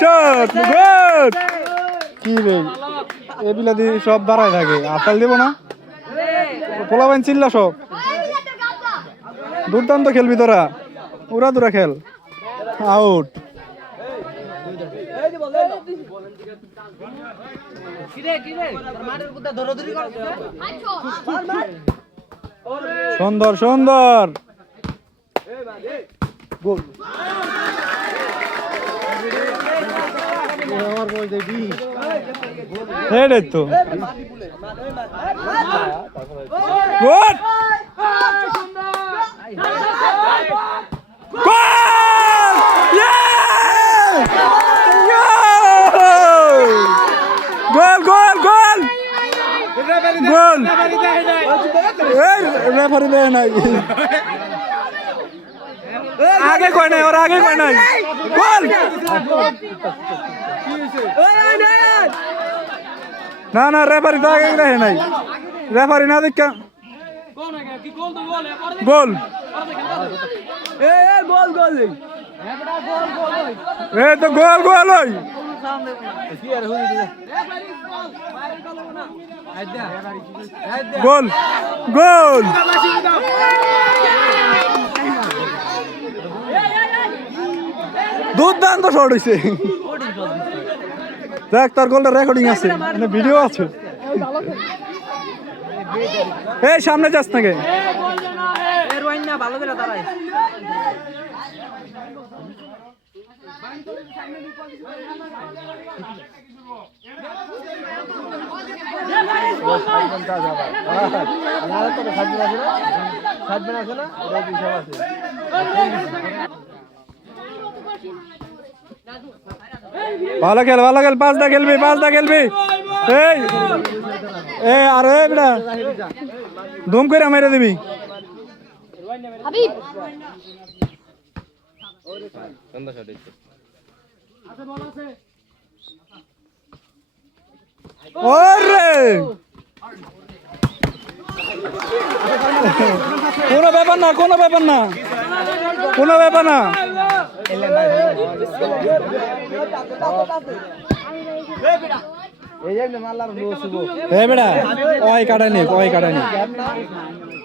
Shot, good কি রে? এগুলা দিয়ে সব দাঁড়ায় থাকে। আতাল দিব না? পোলাবাইন চিল্লা সব। দুর্দান্ত খেলবি তোরা। উড়া দুরা খেল। আউট সুন্দর সুন্দর। তো। গোল গোল গোল গোল রেফারি দেয় নাই। আগে কয় নাই ওর আগে কয় নাই। গোল না না রেফারি তো আগে দেখে নাই। রেফারি না দেখা গোল এ তো গোল গোল ওই। গোল গোল। দুর্দান্ত শট হয়েছে দেখ, তার গোলটা রেকর্ডিং আছে মানে ভিডিও আছে। এই, সামনে যাস নাকি। ভালো খেল ভালো খেল পাঁচটা খেলবি পাঁচটা খেলবি এই এ আরে বেটা ধুম করে মেরে দিবি হাবিব ওরে কোনো ব্যাপার না কোনো ব্যাপার না। কোনো ব্যাপার না। এ বেটা ওই কাটানি ওই কাটানি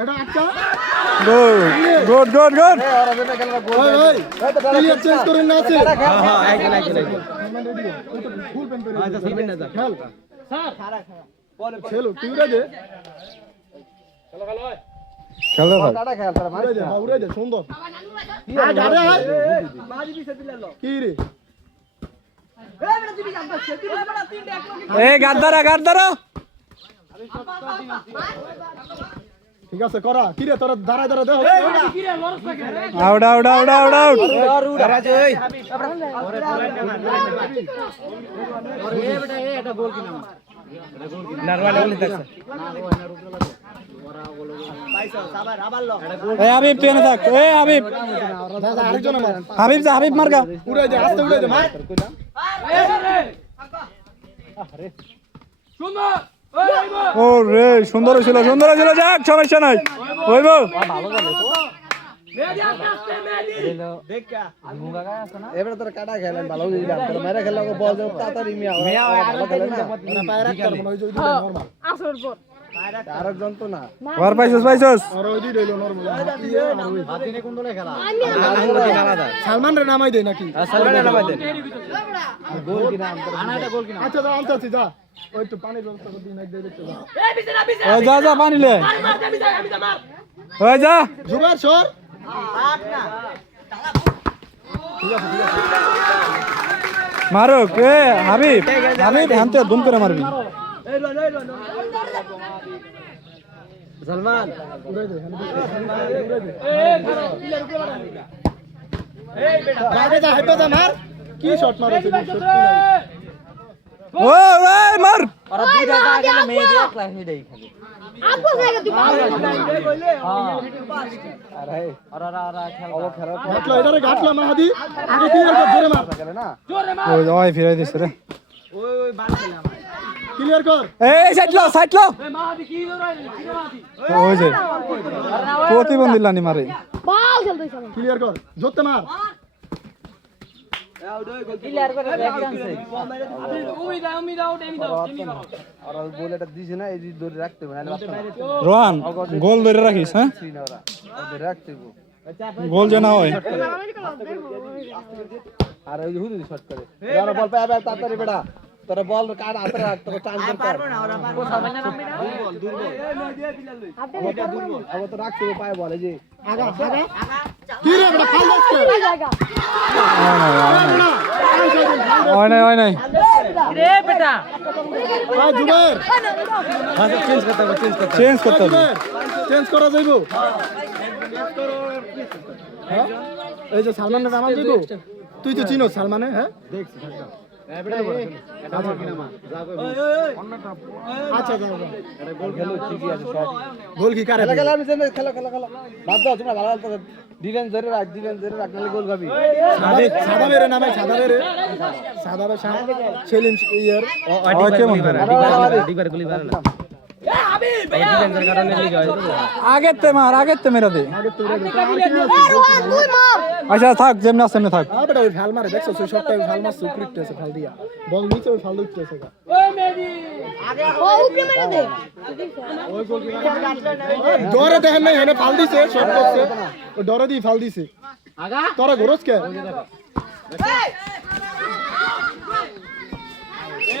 এটা একটা গুড গুড গুড ওই ওই প্লেয়ার চেঞ্জ করে না আছে? খেল। খেলো তুই উড়ে দে? খেলো ভাই। উড়ে দে উড়ে দে সুন্দর। আয়, গাড়ে আয়। কি রে? এই গাদ্দারা গাদ্দারা। ঠিক আছে করা। কি রে তোরা দাঁড়ায় দাঁড়ায় দে out out out out out এই হাবিব তুই এনে থাক। এই হাবিব। আরেকজন আমার হাবিব যা হাবিব মার্কা উড়ে দে আস্তে উড়ে দে মার। ও রে সুন্দর ছিল সুন্দর ছিল যাক সমস্যা নাই হইব এবারে তোর কাটা খেলেন ভালো দিলাম। তোরা মেরে খেললে বল তাড়াতাড়ি মিয়া ভালো খেলে না। আসর পর আরেকজন তো না ওর পাইছস পাইছস? আর ওই দুই রইল নরমাল আমি সালমান রে নামাই দে নাকি? সালমানের নামাই দেন আচ্ছা যা আনতে যা। ওই তো পানির ব্যবস্থা করে দিন এক দিয়ে দেখতে যা। ওই যা যা পানি লে। ওই যা জুবাইর সর। মারুক এ হাবিব হাবিব হানতে দুম করে মারবি। সালমান দে মার। কি শট মারছে ও ওই মার আগে মেয়ে দিয়ে ক্লাস আপু জায়গা আরে খেলা এটারে হাদি আগে জোরে মার। ওই ওই ফিরাই দিছে রে। ক্লিয়ার কর। এই সাইড লো সাইড লো। ওই যে প্রতিবন্ধী লানি মারে। বাল চলতে চলে। ক্লিয়ার কর। জোরতে মার। ক্লিয়ার করে ব্যাক ডান্সে আর বল এটা দিছে না এই ধরে রাখতে হবে নাহলে বাচ্চা রোহান গোল ধরে রাখিস হ্যাঁ গোল যেন হয় আর ওই হুদু শট করে। যারা বল পায় পায় তাড়াতাড়ি বেটা তোরা বল কাট হাতে রাখ তোকে চান্স কর পারবে না ওরা আবার তো রাখতে পায় বলে যে। আগা আগা। কি রে বেটা খাল দাস কে? জায়গা নাই নাই। হ্যাঁ চেঞ্জ করতে হবে চেঞ্জ করতে চেঞ্জ করতে হবে। চেঞ্জ করা যাইবো? হ্যাঁ? এই যে সালমানের নাম যাইবো? তুই তো চিনো সালমানে হ্যাঁ। গোল কি কারে খেলা খেলা খেলা খেলা খেলা বাদ দাও তোমরা ভালো ভালো ডিফেন্স ধরে রাখ ডিফেন্স ধরে রাখ গোল খাবি সাদা বেরে নামে সাদা বেরে সাদা বেরে সেলিম ইয়ার ডিবার গুলি না হয় আগের তে মার আগের তে মেরা দে আচ্ছা থাক যেমনি আছে এমনি থাক আ বেটা ওই ফাল মারে দেখছ ওই শটটা ওই ফাল মারছে উপরে উঠতেছে ফাল দিয়া বল নিচে ওই ফাল উঠতেছে গা ও উপরে মেরে দে ডরে দেখেন নাই এনে ফাল দিছে শট করছে ও ডরে দি ফাল দিছে তোরা ঘোরস কে এ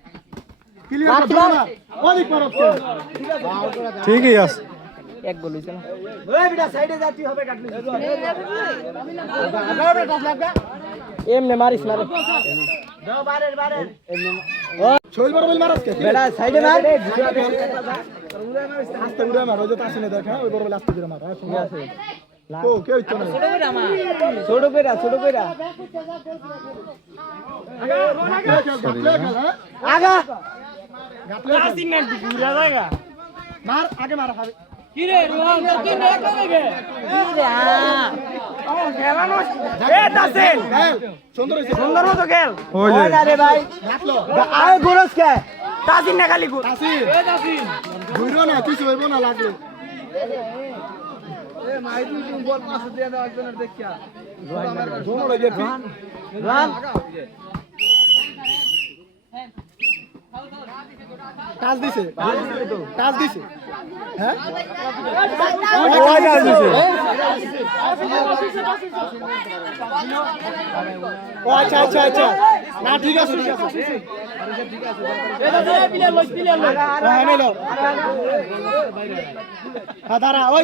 ক্লিয়ার করতো না অনেক মারত কে ঠিকই আছে এক গোল হইছে না এমনে মারিস না রে ছয় বার বল মারস কে বেটা সাইডে মার আস্তে উড়ে মার ওই যে তাসিনে দেখা ওই বড় বল আস্তে করে মার হ্যাঁ শুনে আছে ও কে হইতো না ছোট কইরা ছোট কইরা ঘাটলে খেল হ্যাঁ আগা ঘাটলে খেল। মার আগে মার খাবে খেল সুন্দর হইছে সুন্দর মতো খেল ওই যে ভাই ঘাটলো আয় গোরস কে তাসিন না খালি গোল তাসিন ঘুরো না কিছু হইব না লাগলে এ মাই তুই তুমি বল পাস দিয়ে দাও একজনের দেখিয়া দোনো লাগে রান টাচ দিছে? টাচ দিছে? হ্যাঁ? আচ্ছা আচ্ছা আচ্ছা। না, ঠিক আছে ঠিক আছে। হ্যাঁ হ্যাঁ ওই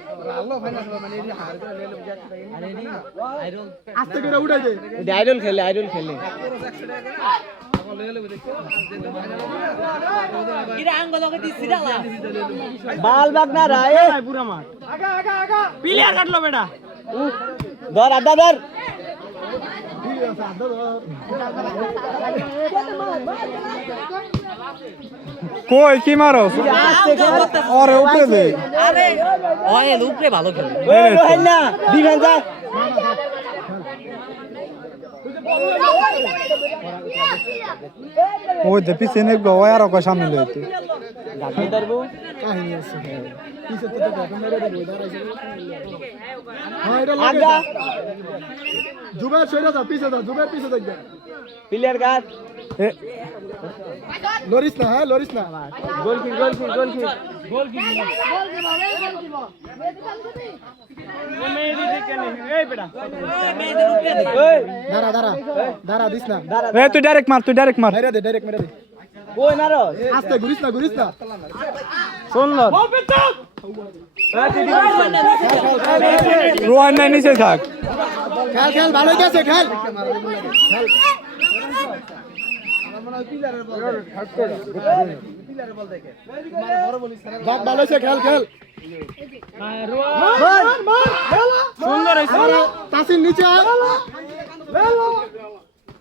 আইডল খেলে আইডল খেলে বাল বাগ না রায় মাঠ কাটলো বেটা ধর আড্ডা ধর কই কি মারো? আরে উপরে দে। ওই উপরে ভালো খেলে। রোহেন না ডিফেন্স যা। ওই যে পিছনে ওই আর ওকে সামনে লইতে গাছে ধরবো কাহিনী আছে পিছে তো তো এখন মেরে দিবি দাঁড়াইছে হ্যাঁ এটা লাগে আগা জুবের সইরা যা পিছে যা জুবের পিছে দেখবে প্লেয়ার কাট এ লরিস না হ্যাঁ লরিস না goal kick goal kick goal kick goal দিব গোল দিব মেদি ওই দাঁড়া দাঁড়া দাঁড়া দিস না এ তুই ডাইরেক্ট মার তুই ডাইরেক্ট মার মেরে দে ডাইরেক্ট মেরে দে ওই মারো আস্তে ঘুরিস না ঘুরিস না। সুন্দর রোহান নাই নিচে থাক। খেল খেল ভালো গেছে খেল। ভালো খেল খেল। সুন্দর তাসির নিচে।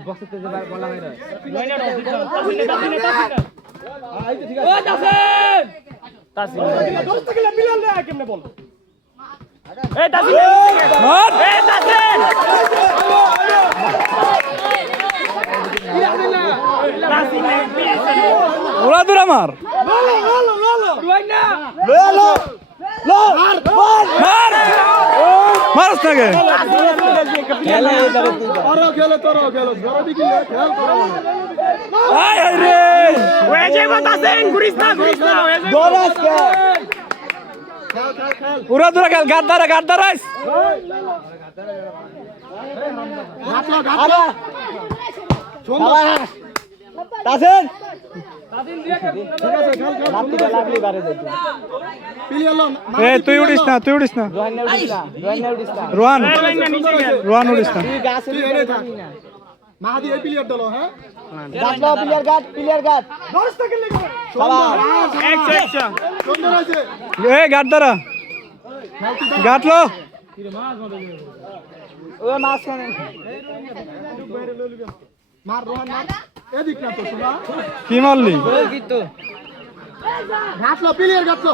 বক্সতে যে বলা হয় মার! ওরা দূরা মার মার মারস নাকি খেলা যাবে তুই তোরাও খেলো তোরাও খেলো জোরে দিকে খেল তোরাও আয় আয় রে। দৌড়াস কে খেল খেল খেল ওরা দূরা খেল গাদ দাঁড়া গাদ দাঁড়াইস ঘাটলো তুই উড়িস না তুই উড়িস না রোহান উঠিস রোহান উঠিস না গাছে মাহাদি এই প্লেয়ার দলো হ্যাঁ গাছলো প্লেয়ার গাছ প্লেয়ার গাছ সুন্দর সুন্দর হয়েছে এ গাদ দাঁড়া ও মাছ খানে মার রোহান মার কি মারলি? ঘাটলো প্লেয়ার ঘাটলো।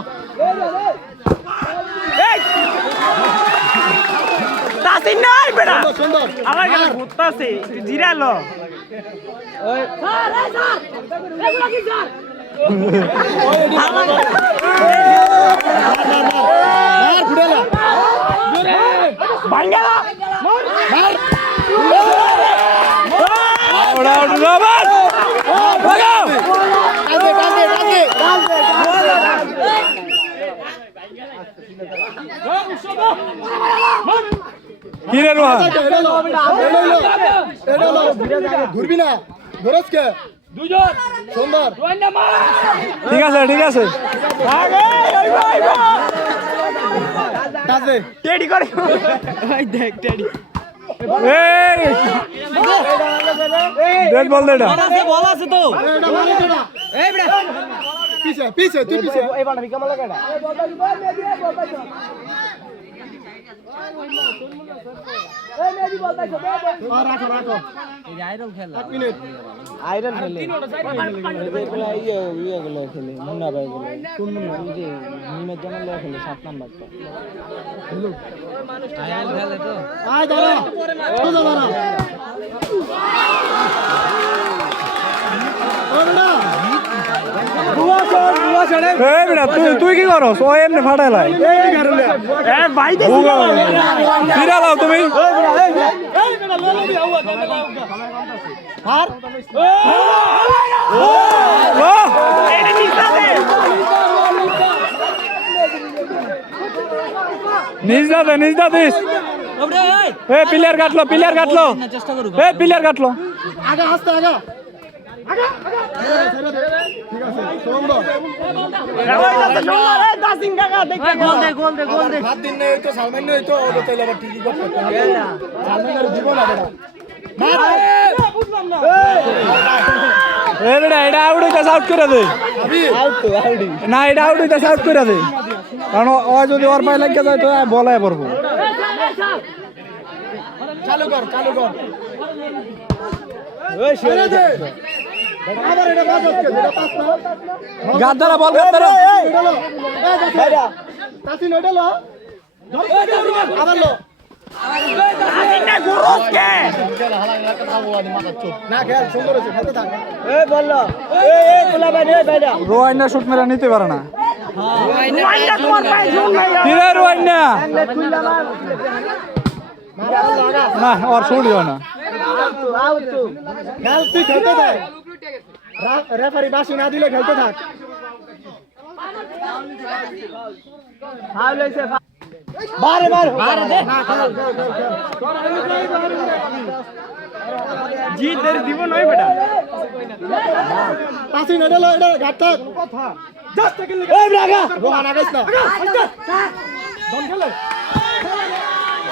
নাই বেটা সুন্দর সুন্দর। আমার কাছে ঘুরতাছে জিরালো ওই। স্যার এই স্যার এগুলা কি স্যার? মার ফুড়ালা ভাঙ্গালা ওরা ওটা কি রে রোহান? ঘুরবি না ধরস কে দুজন সুন্দর ঠিক আছে ঠিক আছে। টেডি করে। দেখ টেডি। বল দে আছে বল আছে তো। এই পিছে পিছে তুই পিছে। এই বাটা বিকাম লাগা এটা আর রাখো রাখো এই আইরন খেলা আইরন খেলে। মুন্না ভাই গুলো যে নিমের জন্য খেলে সাত নাম্বারটা আইরন খেলে তো আয় দাঁড়া দাঁড়া তুই তুই কি করস? ও এমনি ফাটাই লাই। এ ভাই দে ফিরা লাও তুমি নিজ নিজ এ প্লেয়ার কাটলো প্লেয়ার কাটলো। এ প্লেয়ার কাটলো। আগে আস্তে আগে। না এটা আউট হইতাছে আউট করে দে কারণ ও- যদি ওর পায়ে লাগিয়ে যায় তো বলাই পড়ব চালু কর চালু কর ওই ছেড়ে দে। আবার এটা হচ্ছে এটা পাস না গাদ্দারা বল গাদ্দারা এটা লো। এটা লো আবার লো। রোয়াইনা শুট মেরা নিতে পারে না। ওয়াইন্ডা তোমার পায়ে জোন নাই রোয়াইনা না শুট হয় না। খেল তুই খেলতে থাক রেফারি বাসি না দিলে খেলতে থাক। বারে বারে। খেল দের দিব নয় বেটা। পাসি না দিলে এটা ঘাট থাক। কথা জাস্ট থেকে এই ব্রাগা রোহান আগাইস না দম খেলে।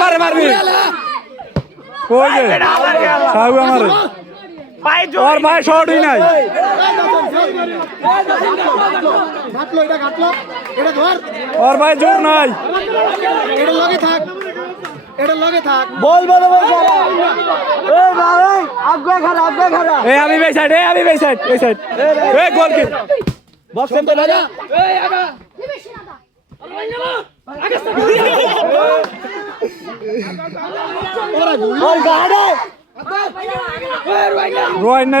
বারে মারবি কই যে সাহু আমার পায়ে ওর ভাই শর্টই নাই ওর ভাই জোর নাই এটা লগে থাক এটা লগে থাক। এই আমি বেই সাইড এই আমি বেই সাইড এই সাইড এই গোল কি বক্স সেন্টার লাগা ওরা ওর গাড়ে। রোয়াইনা না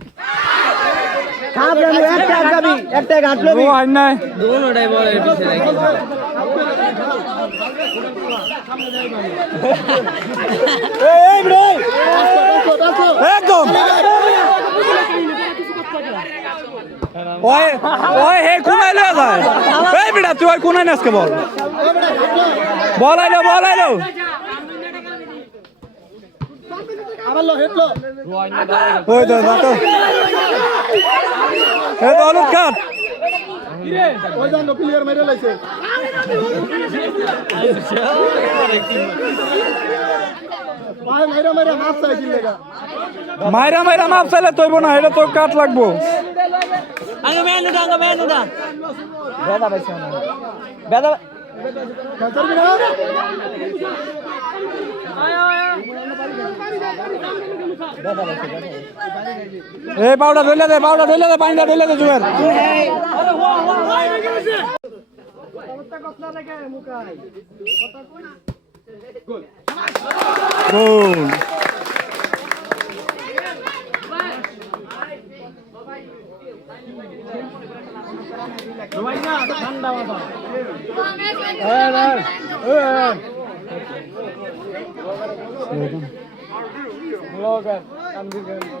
একদম। ওই ওই হে কোনায় লয়ে যায়। এই বেটা তুই ওই কোনায় নাচকে বল। বল আইলো বল আইলো। আবার লো হেটলো ওই তো দেখো এ তো হলুদ কাট ওই জান প্লেয়ার মেরে লাইছে। ভাই মেরে মেরে মাপ চাইছিল লেগা মাইরা মাইরা মাপ চাইলে তৈব না এটা তো কাট লাগবো। খেলছবি না এই পাউডার ঢইলে দে পাউডার ঢইলে দে পানিটা ঢইলে দে জুয়ের গোল।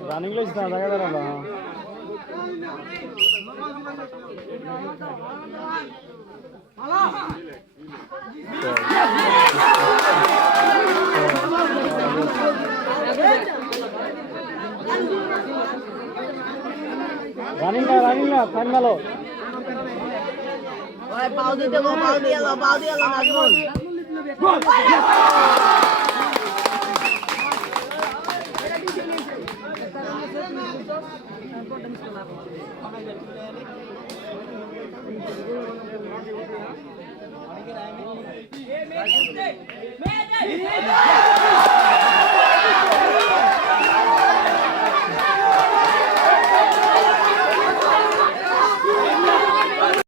রানিং লাইস না দেখা দাঁড়া Hello. না রানিং না ফাইন ভালো পাও দিতে গো পাও দিয়ে গো পাও দিয়ে গো নাজমুল মেয়ে